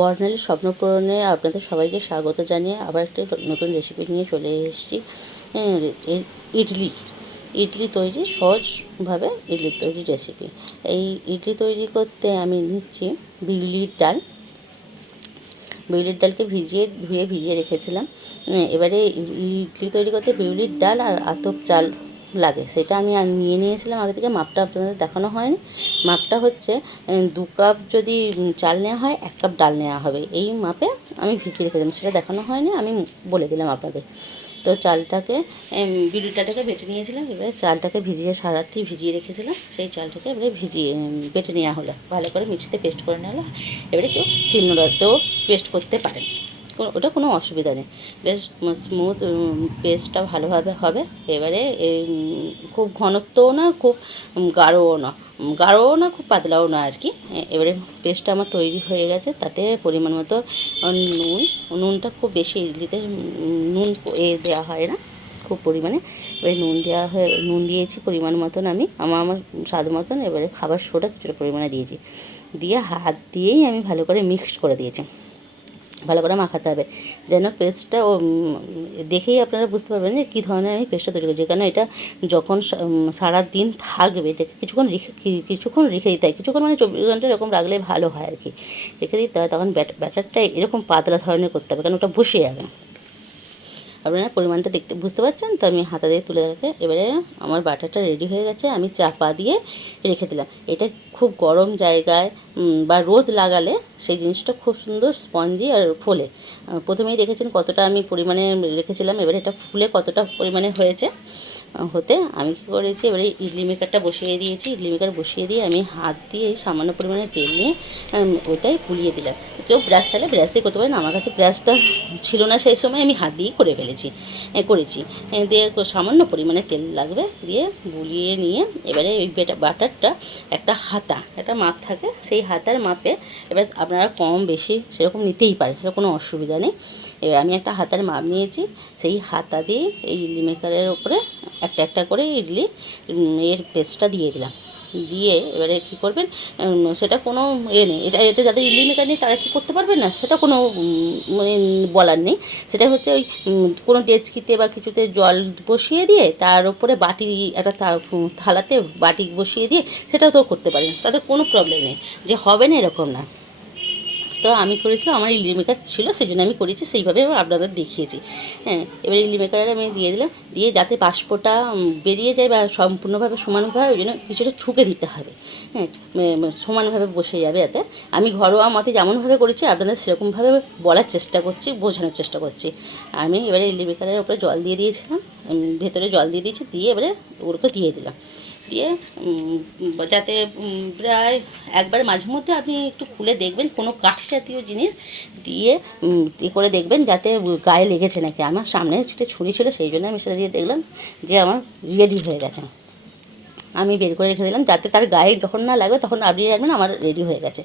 বর্ণালীর স্বপ্নপূরণে আপনাদের সবাইকে স্বাগত জানিয়ে আবার একটা নতুন রেসিপি নিয়ে চলে এসেছি। ইডলি ইডলি তৈরি সহজভাবে ইডলি তৈরি রেসিপি। এই ইডলি তৈরি করতে আমি নিচ্ছি বিউলির ডাল। বিউলির ডালকে ভিজিয়ে রেখেছিলাম। এবারে ইডলি তৈরি করতে বিউলির ডাল আর আতপ চাল লাগে, সেটা আমি নিয়ে নিয়েছিলাম আগে থেকে। মাপটা আপনাদের দেখানো হয়নি। মাপটা হচ্ছে 2 কাপ যদি চাল নেওয়া হয় 1 কাপ ডাল নেওয়া হবে, এই মাপে আমি ভিজিয়ে রেখেছিলাম। সেটা দেখানো হয়নি, আমি বলে দিলাম আপনাদের। তো চালটাকে বিউলির ডালটাকে বেটে নিয়েছিলাম। এবারে চালটাকে সারা রাত্রি ভিজিয়ে রেখেছিলাম, সেই চালটাকে এবারে বেটে নেওয়া হলো, ভালো করে মিক্সিতে পেস্ট করে নেওয়া হলো। এবারে কেউ শিলনোড়াতেও পেস্ট করতে পারেন, ওটা কোনো অসুবিধা নেই। বেশ স্মুথ পেস্টটা ভালোভাবে হবে। এবারে খুব ঘনত্বও না, খুব গাঢ়ও না, খুব পাতলাও না আর কি। এবারে পেস্টটা আমার তৈরি হয়ে গেছে। তাতে পরিমাণ মতো নুনটা খুব বেশি ইডলিতে নুন দেওয়া হয় না, খুব পরিমাণে। এবারে নুন দিয়েছি পরিমাণ মতন, আমি আমার স্বাদ মতন। এবারে খাবার সোডা কিছুটা পরিমাণে দিয়েছি, দিয়ে হাত দিয়েই আমি ভালো করে মিক্সড করে দিয়েছি। ভালো করে মাখাতে হবে যেন পেস্টটা, দেখেই আপনারা বুঝতে পারবেন যে কী ধরনের আমি পেস্টটা তৈরি করছি। কারণ এটা যখন সারা দিন থাকবে, এটাকে কিছুক্ষণ রেখে দিতে হয়। কিছুক্ষণ মানে 24 ঘন্টা এরকম রাখলে ভালো হয় আর কি, রেখে দিতে হয়। তখন ব্যাটারটা এরকম পাতলা ধরনের করতে হবে, কারণ ওটা বসে যাবে। আপনারা পরিমাণটা বুঝতে পারছেন তো, আমি হাতা দিয়ে তুলে দেখাচ্ছি। এবারে আমার বাটারটা রেডি হয়ে গেছে, আমি চাপা দিয়ে রেখে দিলাম। এটা খুব গরম জায়গায় বা রোদ লাগালে সেই জিনিসটা খুব সুন্দর স্পঞ্জি আর ফোলে। প্রথমেই দেখেছেন কতটা আমি পরিমাণে রেখেছিলাম, এবারে এটা ফুলে কতটা পরিমাণে হয়েছে হতে আমি কী করেছি, এবারে ইডলি মেকারটা বসিয়ে দিয়েছি। ইডলি মেকার বসিয়ে দিয়ে আমি হাত দিয়ে সামান্য পরিমাণে তেল নিয়ে ওটাই পুলিয়ে দিলাম। কেউ ব্রাশ থাকলে ব্রাশ দিয়ে করতে পারেন, আমার কাছে ব্রাশটা ছিল না সেই সময়, আমি হাত দিয়েই করেছি। দিয়ে সামান্য পরিমাণে তেল লাগবে, দিয়ে বুলিয়ে নিয়ে এবারে ওই বাটারটা একটা মাপ থাকে, সেই হাতার মাপে এবার আপনারা কম বেশি সেরকম নিতেই পারে, সেটা কোনো অসুবিধা নেই। এবার আমি একটা হাতার মাপ নিয়েছি, সেই হাতা দিয়ে এই ইডলি মেকারের ওপরে একটা করে ইডলি এর পেস্টটা দিয়ে দিলাম। দিয়ে এবারে কী করবেন, সেটা কোনো নেই, এটা যাদের ইডলি মেকার নেই তারা কী করতে পারবেন না, সেটা কোনো মানে বলার নেই। সেটা হচ্ছে ওই কোনো ডেচকিতে বা কিছুতে জল বসিয়ে দিয়ে তার উপরে বাটি, একটা থালাতে বাটি বসিয়ে দিয়ে সেটাও তো করতে পারেন, তাতে কোনো প্রবলেম নেই। যে হবে না এরকম না। তো আমি করেছিলাম, আমার ইডলি মেকার ছিল সেই জন্য আমি করেছি, সেইভাবে আপনাদের দেখিয়েছি। হ্যাঁ, এবার ইডলি মেকারে আমি দিয়ে দিলাম, দিয়ে যাতে বাষ্পটা বেরিয়ে যায় বা সম্পূর্ণভাবে সমানভাবে, ওই জন্য কিছুটা ঠুকে দিতে হবে। হ্যাঁ, সমানভাবে বসে যাবে যাতে। আমি ঘরোয়া মতে যেমনভাবে করেছি আপনাদের সেরকমভাবে বলার চেষ্টা করছি, বোঝানোর চেষ্টা করছি। আমি এবারে ইডলি মেকারের উপরে জল দিয়ে দিয়েছিলাম, ভেতরে জল দিয়ে দিয়েছি, দিয়ে এবারে ওগুলোকে দিয়ে দিলাম। দিয়ে যাতে প্রায় একবার মাঝে মধ্যে আপনি একটু খুলে দেখবেন, কোনো কাঠি জাতীয় জিনিস দিয়ে করে দেখবেন যাতে গায়ে লেগেছে নাকি। আমার সামনে সেটা ছুরি ছিল, সেই জন্য আমি সেটা দিয়ে দেখলাম যে আমার রেডি হয়ে গেছে। আমি বের করে রেখে দিলাম যাতে তার গায়ে যখন না লাগবে তখন আপনি জানবেন আমার রেডি হয়ে গেছে।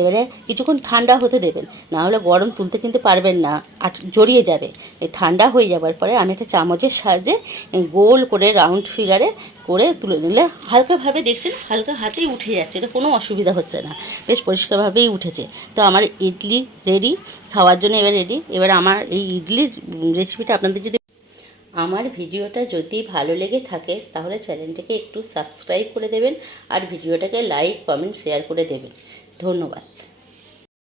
এবারে কিছুক্ষণ ঠান্ডা হতে দেবেন, না হলে গরম তুলতে কিন্তু পারবেন না, আর জড়িয়ে যাবে। এই ঠান্ডা হয়ে যাবার পরে আমি একটা চামচের সাহায্যে গোল করে রাউন্ড ফিগারে করে তুলে নিলে হালকাভাবে দেখছেন হালকা হাতেই উঠে যাচ্ছে, এটা কোনো অসুবিধা হচ্ছে না, বেশ পরিষ্কারভাবেই উঠেছে। তো আমার ইডলি রেডি, খাওয়ার জন্য এবার রেডি। এবার আমার এই ইডলির রেসিপিটা আপনাদের যদি আমার ভিডিওটা যদি ভালো লেগে থাকে তাহলে চ্যানেলটাকে একটু সাবস্ক্রাইব করে দেবেন, আর ভিডিওটাকে লাইক কমেন্ট শেয়ার করে দেবেন। ধন্যবাদ।